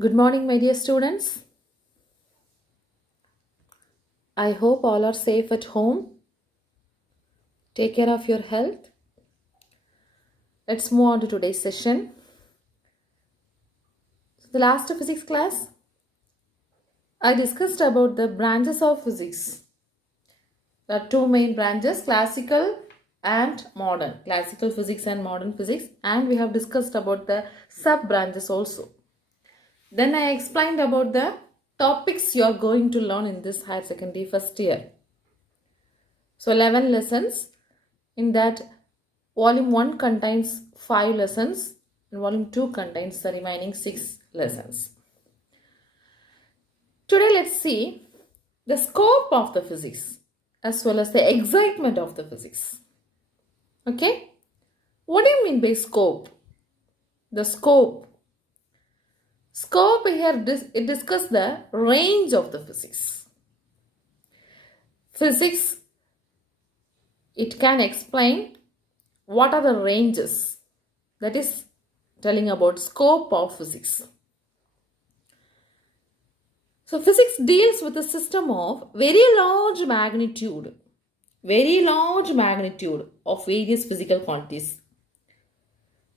Good morning, my dear students. I hope all are safe at home. Take care of your health. Let's move on to today's session. The last physics class, I discussed about the branches of physics. There are two main branches, classical and modern. Classical physics and modern physics. And we have discussed about the sub-branches also. Then I explained about the topics you are going to learn in this higher secondary first year. So 11 lessons. In that, volume 1 contains 5 lessons and volume 2 contains the remaining 6 lessons. Today let's see the scope of the physics as well as the excitement of the physics. Okay? What do you mean by scope? The scope. Scope here, it discusses the range of the physics. Physics, it can explain what are the ranges. That is telling about scope of physics. So physics deals with a system of very large magnitude of various physical quantities.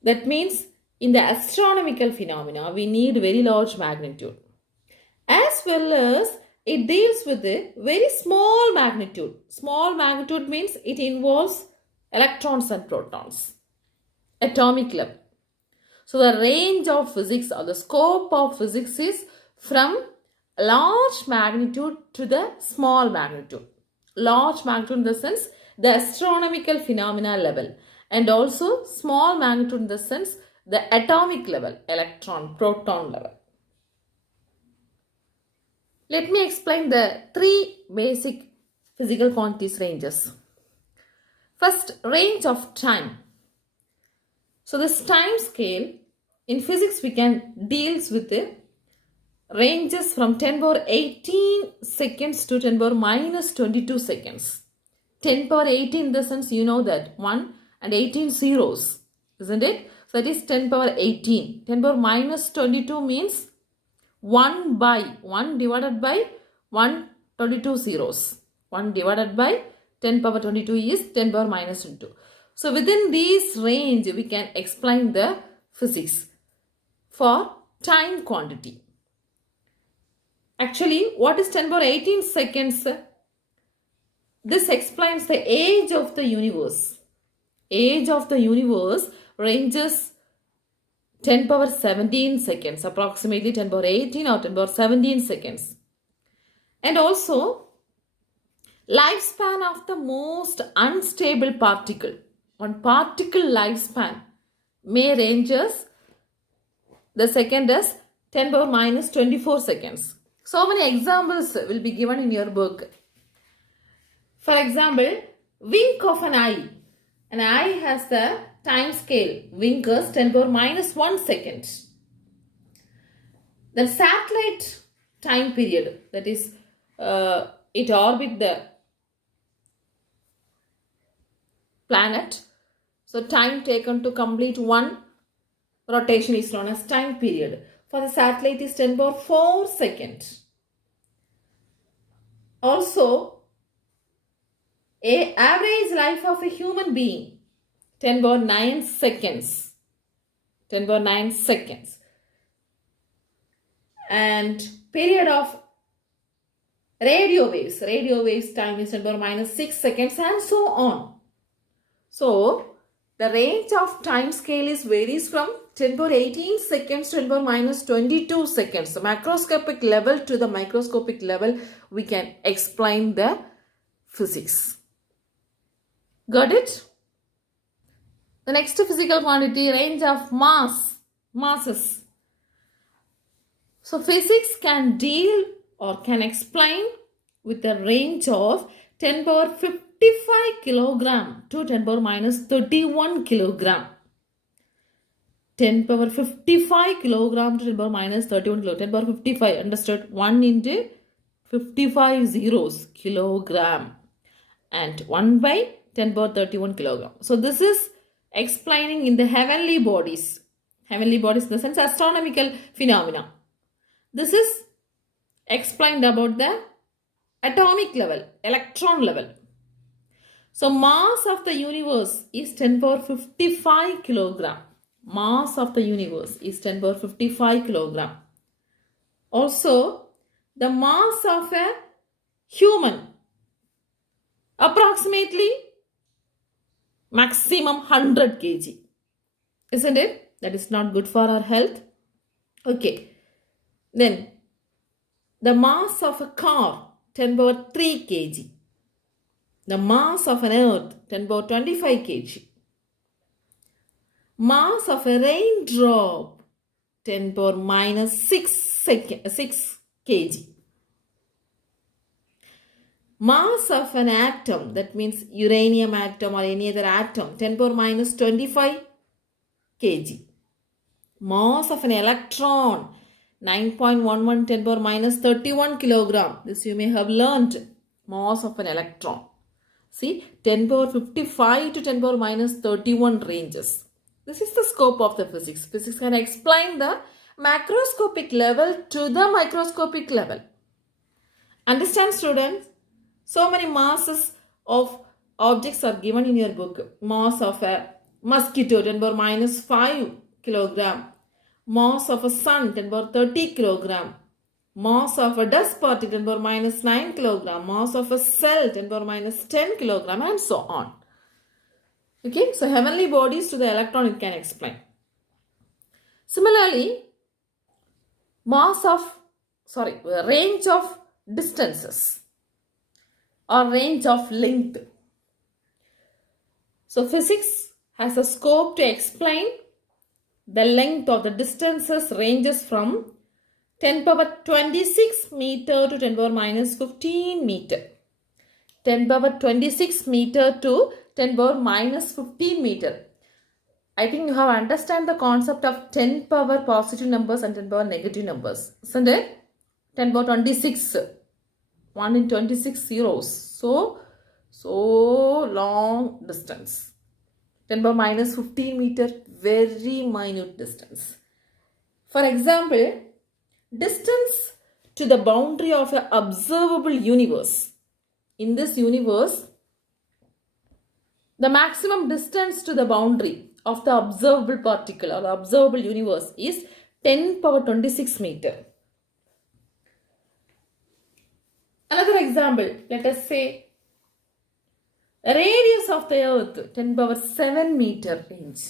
That means in the astronomical phenomena, we need very large magnitude. As well as it deals with a very small magnitude. Small magnitude means it involves electrons and protons. Atomic level. So the range of physics or the scope of physics is from large magnitude to the small magnitude. Large magnitude in the sense the astronomical phenomena level, and also small magnitude in the sense the atomic level, electron, proton level. Let me explain the 3 basic physical quantities ranges. First, range of time. So this time scale in physics we can deals with the ranges from 10 power 18 seconds to 10 power minus 22 seconds. 10 power 18 in the sense you know that 1 and 18 zeros, isn't it? So that is 10 power 18. 10 power minus 22 means 1 divided by 122 zeros. 1 divided by 10 power 22 is 10 power minus 22. So within this range we can explain the physics for time quantity. Actually, what is 10 power 18 seconds? This explains the age of the universe. Age of the universe ranges 10 power 17 seconds, approximately 10 power 18 or 10 power 17 seconds. And also, lifespan of the most unstable particle. One particle lifespan may ranges, the second is 10 power minus 24 seconds. So many examples will be given in your book. For example, wink of an eye. An eye has the time scale. Wink is 10 power minus 1 second. The satellite time period, that is, it orbits the planet. So time taken to complete one rotation is known as time period. For the satellite is 10 power 4 seconds. Also, average life of a human being, 10 power 9 seconds. 10 power 9 seconds. And period of radio waves time is 10 power minus 6 seconds and so on. So, the range of time scale is varies from 10 power 18 seconds to 10 power minus 22 seconds. So, macroscopic level to the microscopic level, we can explain the physics. Got it? The next physical quantity, range of masses. So physics can deal or can explain with the range of 10 power 55 kilogram to 10 power minus 31 kilogram. 10 power 55 kilogram to 10 power minus 31 kilogram. 10 power 55, understood? 1 into 55 zeros, kilogram. And 1 by 10 power 31 kilogram. So this is explaining in the heavenly bodies. Heavenly bodies in the sense astronomical phenomena. This is explained about the atomic level, electron level. So mass of the universe is 10 power 55 kilogram. Mass of the universe is 10 power 55 kilogram. Also, the mass of a human approximately maximum 100 kg. Isn't it? That is not good for our health. Okay. Then the mass of a car 10 power 3 kg. The mass of an earth 10 power 25 kg. Mass of a raindrop 10 power minus 6 kg. Mass of an atom, that means uranium atom or any other atom, 10 power minus 25 kg. Mass of an electron 9.11 10 power minus 31 kilogram. This you may have learned. Mass of an electron. See, 10 power 55 to 10 power minus 31 ranges. This is the scope of the physics. Physics can explain the macroscopic level to the microscopic level. Understand, students? So many masses of objects are given in your book. Mass of a mosquito 10 power minus 5 kilogram. Mass of a sun 10 power 30 kilogram. Mass of a dust particle 10 power minus 9 kilogram. Mass of a cell 10 power minus 10 kilogram, and so on. Okay, so heavenly bodies to the electron it can explain. Similarly, range of distances or range of length. So physics has a scope to explain the length of the distances ranges from 10 power 26 meter to 10 power minus 15 meter. 10 power 26 meter to 10 power minus 15 meter. I think you have understand the concept of 10 power positive numbers and 10 power negative numbers. Isn't it? 10 power 26. 1 in 26 zeros. So long distance. 10 power minus 15 meter, very minute distance. For example, distance to the boundary of an observable universe. In this universe, the maximum distance to the boundary of the observable particle or the observable universe is 10 power 26 meter. Another example, let us say radius of the earth 10 power 7 meter range.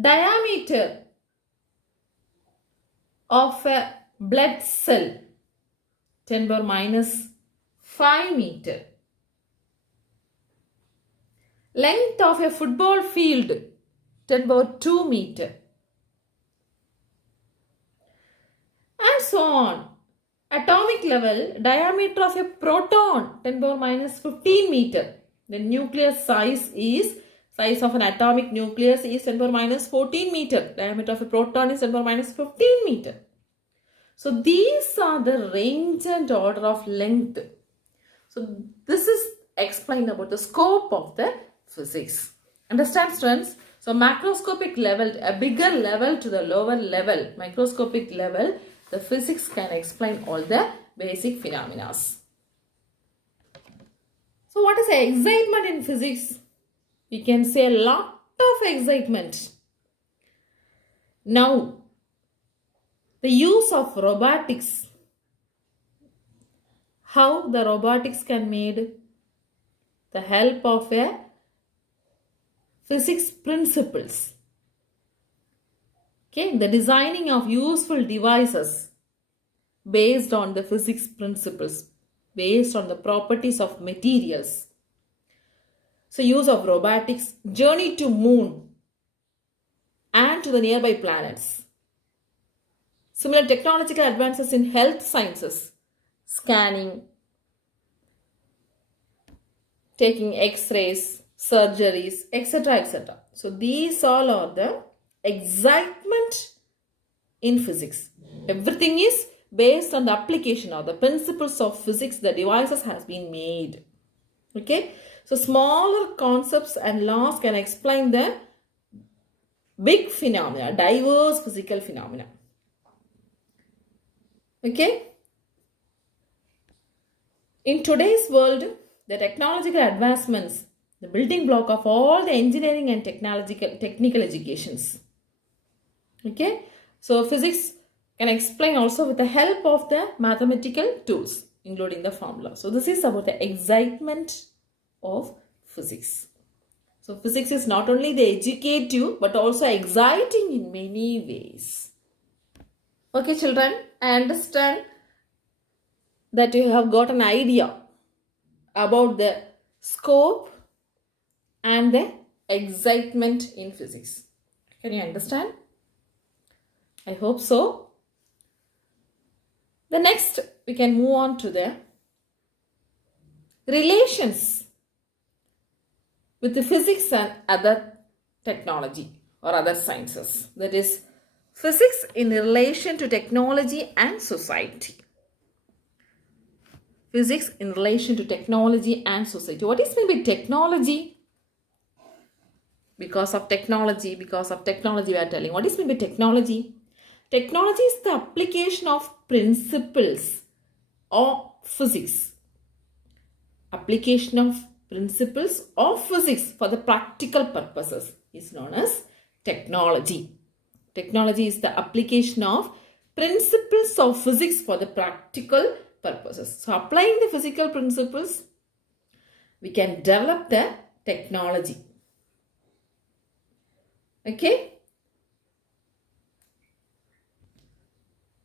Diameter of a blood cell 10 power minus 5 meter. Length of a football field 10 power 2 meter. And so on. Atomic level, diameter of a proton 10 power minus 15 meter. The nucleus size of an atomic nucleus is 10 power minus 14 meter. Diameter of a proton is 10 power minus 15 meter. So these are the range and order of length. So this is explained about the scope of the physics. Understand, students? So macroscopic level, a bigger level to the lower level, microscopic level, the physics can explain all the basic phenomena. So what is excitement in physics? We can say a lot of excitement. Now, the use of robotics. How the robotics can made the help of a physics principles. Okay, the designing of useful devices based on the physics principles, based on the properties of materials. So use of robotics, journey to moon and to the nearby planets. Similar technological advances in health sciences, scanning, taking x-rays, surgeries, etc., etc. So these all are the excitement in physics. Everything is based on the application of the principles of physics. The devices has been made. Okay. So smaller concepts and laws can explain the big phenomena, diverse physical phenomena. Okay? In today's world, the technological advancements, the building block of all the engineering and technical educations. Okay? So physics can explain also with the help of the mathematical tools, including the formula. So this is about the excitement of physics. So physics is not only the educative but also exciting in many ways. Okay children, I understand that you have got an idea about the scope and the excitement in physics. Can you understand? I hope so. The next, we can move on to the relations with the physics and other technology or other sciences. That is, physics in relation to technology and society. Physics in relation to technology and society. What is meant by technology? Because of technology we are telling. What is meant by technology? Technology is the application of principles of physics. Application of principles of physics for the practical purposes is known as technology. Technology is the application of principles of physics for the practical purposes. So applying the physical principles, we can develop the technology. Okay?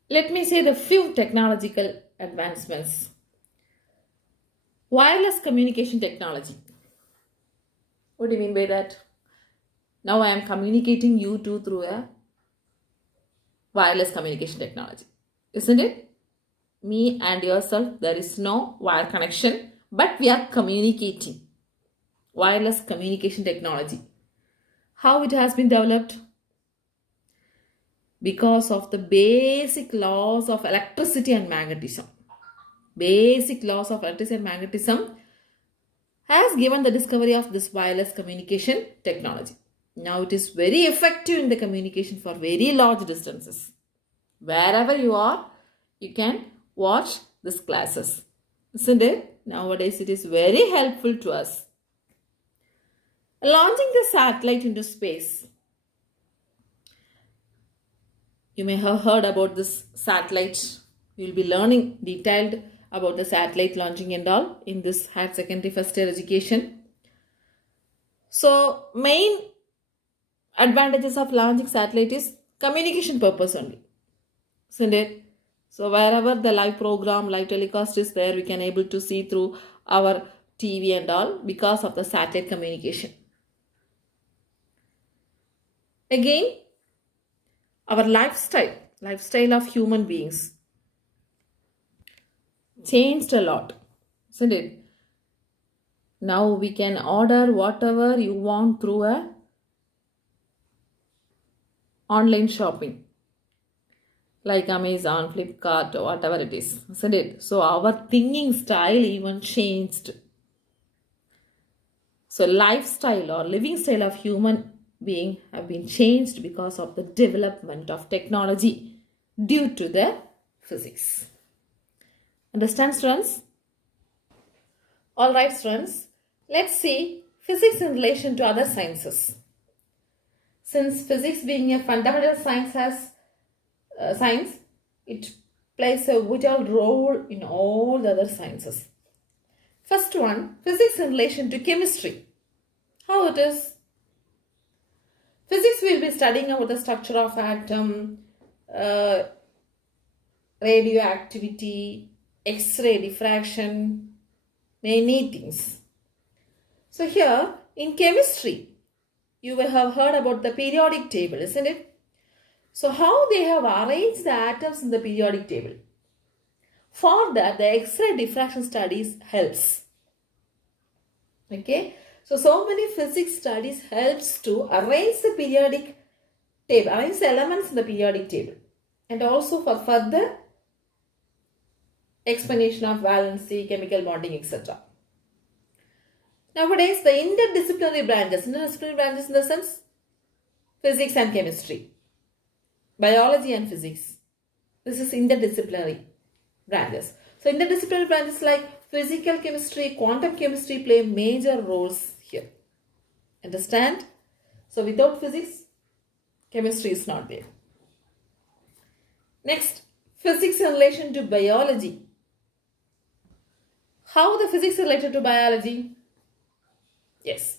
Let me say the few technological advancements. Wireless communication technology. What do you mean by that? Now I am communicating you two through a wireless communication technology. Isn't it? Me and yourself, there is no wire connection, but we are communicating. Wireless communication technology. How it has been developed? Because of the basic laws of electricity and magnetism. Basic laws of electricity and magnetism has given the discovery of this wireless communication technology. Now it is very effective in the communication for very large distances. Wherever you are, you can watch these classes. Isn't it? Nowadays it is very helpful to us. Launching the satellite into space. You may have heard about this satellite. You will be learning detailed about the satellite launching and all in this higher secondary first year education. So main advantages of launching satellite is communication purpose only. Isn't it? So wherever the live program, live telecast is there, we can able to see through our TV and all because of the satellite communication. Again, our lifestyle of human beings changed a lot, isn't it? Now we can order whatever you want through a online shopping like Amazon, Flipkart, or whatever it is, isn't it? So our thinking style even changed. So lifestyle or living style of human being have been changed because of the development of technology due to the physics. Understand, students? Alright, students. Let's see physics in relation to other sciences. Since physics being a fundamental science it plays a vital role in all the other sciences. First one, physics in relation to chemistry. How it is? Physics will be studying about the structure of atom, radioactivity, X-ray diffraction, many things. So here in chemistry, you will have heard about the periodic table, isn't it? So how they have arranged the atoms in the periodic table. For that, the X-ray diffraction studies helps. Okay. So many physics studies helps to arrange the periodic table, arrange the elements in the periodic table. And also for further explanation of valency, chemical bonding, etc. Nowadays, the interdisciplinary branches in the sense, physics and chemistry, biology and physics. This is interdisciplinary branches. So interdisciplinary branches like physical chemistry, quantum chemistry play major roles here. Understand? So without physics, chemistry is not there. Next, physics in relation to biology. How the physics related to biology? Yes.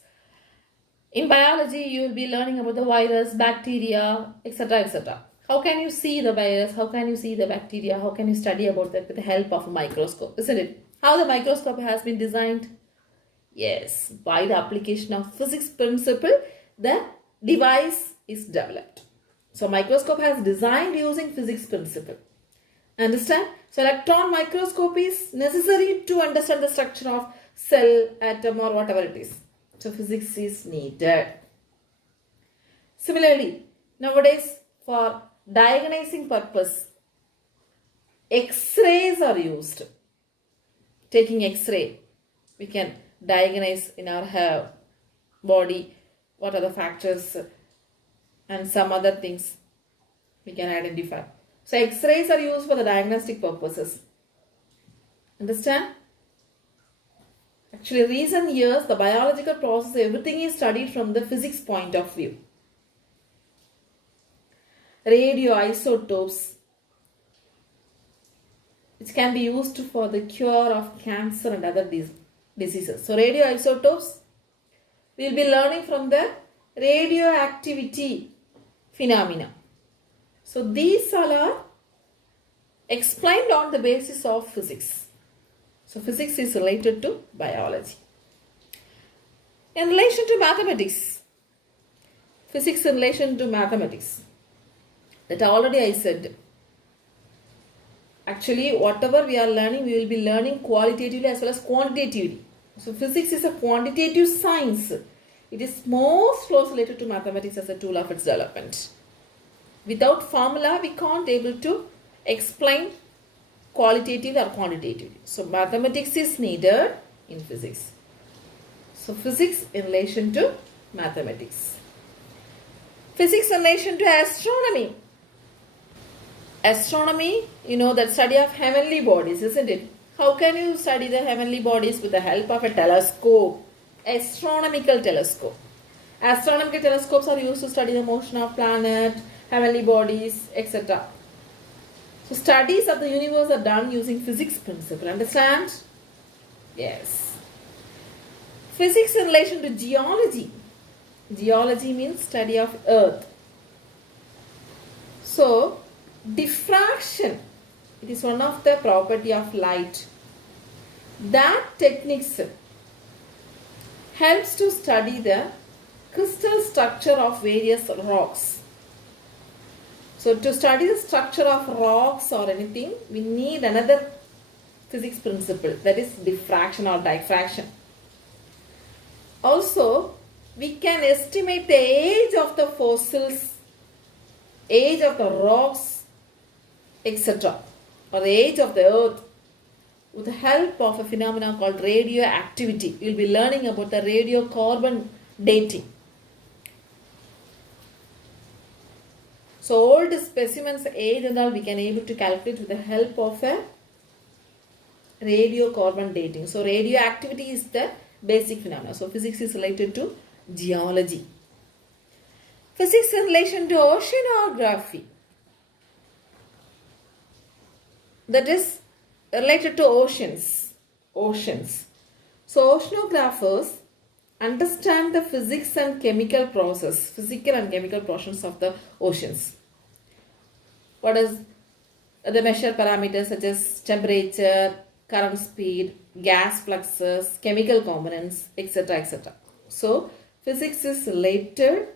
In biology, you will be learning about the virus, bacteria, etc. etc. How can you see the virus? How can you see the bacteria? How can you study about that with the help of a microscope? Isn't it? How the microscope has been designed? Yes, by the application of physics principle, the device is developed. So microscope has designed using physics principle. Understand? So electron microscope is necessary to understand the structure of cell, atom or whatever it is. So physics is needed. Similarly, nowadays for diagnosing purpose, X-rays are used. Taking X-ray, we can diagnose in our body what are the factors and some other things we can identify. So X-rays are used for the diagnostic purposes. Understand? Actually, recent years, the biological process, everything is studied from the physics point of view. Radioisotopes, which can be used for the cure of cancer and other diseases. So radioisotopes, we will be learning from the radioactivity phenomena. So these all are explained on the basis of physics. So physics is related to biology. In relation to mathematics, physics in relation to mathematics, that already I said. Actually, whatever we are learning, we will be learning qualitatively as well as quantitatively. So physics is a quantitative science. It is most closely related to mathematics as a tool of its development. Without formula, we can't able to explain qualitatively or quantitatively. So mathematics is needed in physics. So physics in relation to mathematics. Physics in relation to astronomy. Astronomy, you know, that study of heavenly bodies, isn't it? How can you study the heavenly bodies with the help of a telescope? Astronomical telescope. Astronomical telescopes are used to study the motion of planets, heavenly bodies, etc. So studies of the universe are done using physics principle. Understand? Yes. Physics in relation to geology. Geology means study of earth. So diffraction, it is one of the property of light. That techniques helps to study the crystal structure of various rocks. So to study the structure of rocks or anything, we need another physics principle, that is diffraction or diffraction. Also, we can estimate the age of the fossils, age of the rocks, etc. or the age of the earth with the help of a phenomenon called radioactivity. We will be learning about the radiocarbon dating. So old specimens age and all we can able to calculate with the help of a radiocarbon dating. So radioactivity is the basic phenomenon. So physics is related to geology. Physics in relation to oceanography, that is related to oceans. So oceanographers understand the physics and chemical process, physical and chemical processes of the oceans. What is the measure parameters such as temperature, current speed, gas fluxes, chemical components, etc. etc. So physics is related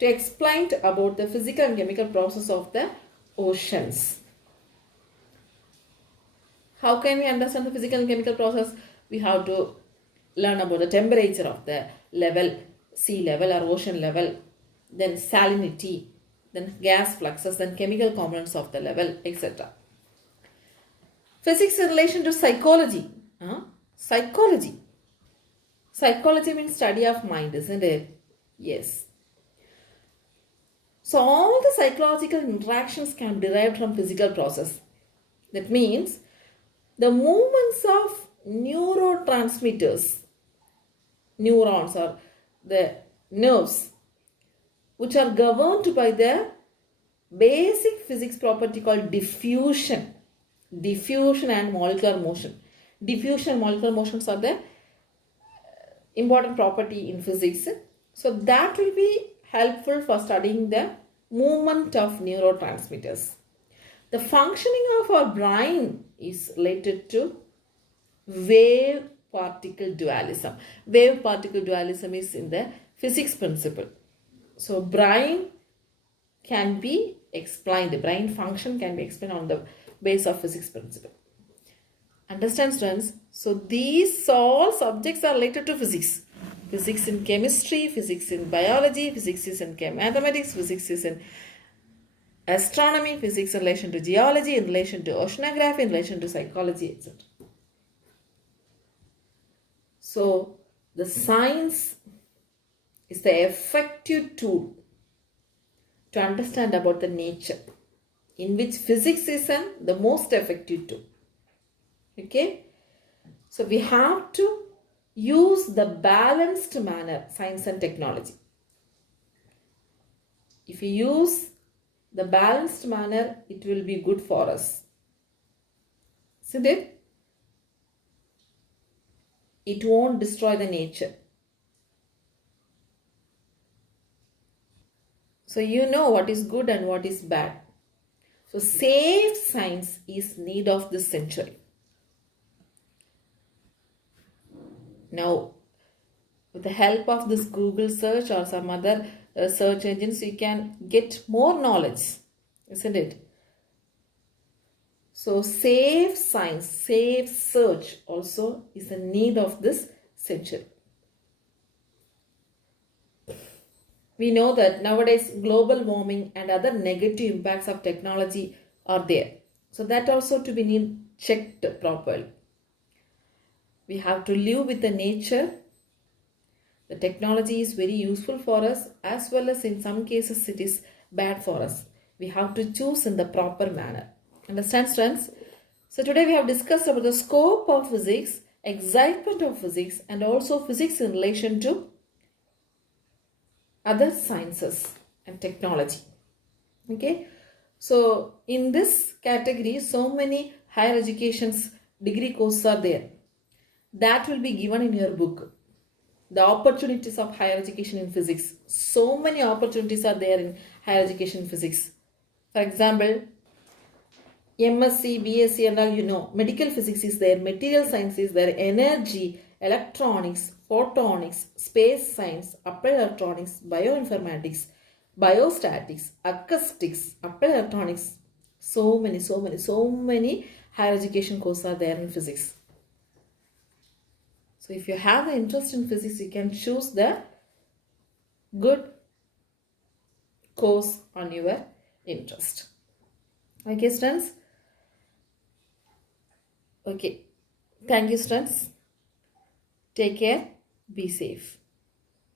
to explain about the physical and chemical process of the oceans. How can we understand the physical and chemical process? We have to learn about the temperature of the level, sea level or ocean level, then salinity, then gas fluxes, then chemical components of the level, etc. Physics in relation to psychology. Psychology means study of mind, isn't it? Yes. So all the psychological interactions can be derived from physical process. That means the movements of neurotransmitters, neurons or the nerves, which are governed by the basic physics property called diffusion and molecular motion. Diffusion and molecular motions are the important property in physics. So that will be helpful for studying the movement of neurotransmitters. The functioning of our brain is related to wave particle dualism. Wave particle dualism is in the physics principle. So brain can be explained, brain function can be explained on the base of physics principle. Understand, students? So these all subjects are related to physics. Physics in chemistry, physics in biology, physics is in mathematics, physics is in astronomy, physics in relation to geology, in relation to oceanography, in relation to psychology, etc. So the science is the effective tool to understand about the nature, in which physics is the most effective tool. Okay, so we have to use the balanced manner, science and technology. If we use the balanced manner, it will be good for us. Isn't it? It won't destroy the nature. So you know what is good and what is bad. So safe science is need of this century. Now, with the help of this Google search or some other search engines, you can get more knowledge, isn't it? So safe science, safe search also is the need of this century. We know that nowadays global warming and other negative impacts of technology are there. So that also to be checked properly. We have to live with the nature. The technology is very useful for us, as well as in some cases it is bad for us. We have to choose in the proper manner. Understand, students? So today we have discussed about the scope of physics, excitement of physics, and also physics in relation to other sciences and technology. Okay. So in this category, so many higher education's degree courses are there. That will be given in your book. The opportunities of higher education in physics. So many opportunities are there in higher education in physics. For example, MSc, BSc and all, you know, medical physics is there, material science is there, energy, electronics, photonics, space science, applied electronics, bioinformatics, biostatics, acoustics, applied electronics. So many higher education courses are there in physics. So if you have the interest in physics, you can choose the good course on your interest. Okay, students? Okay. Thank you, students. Take care. Be safe.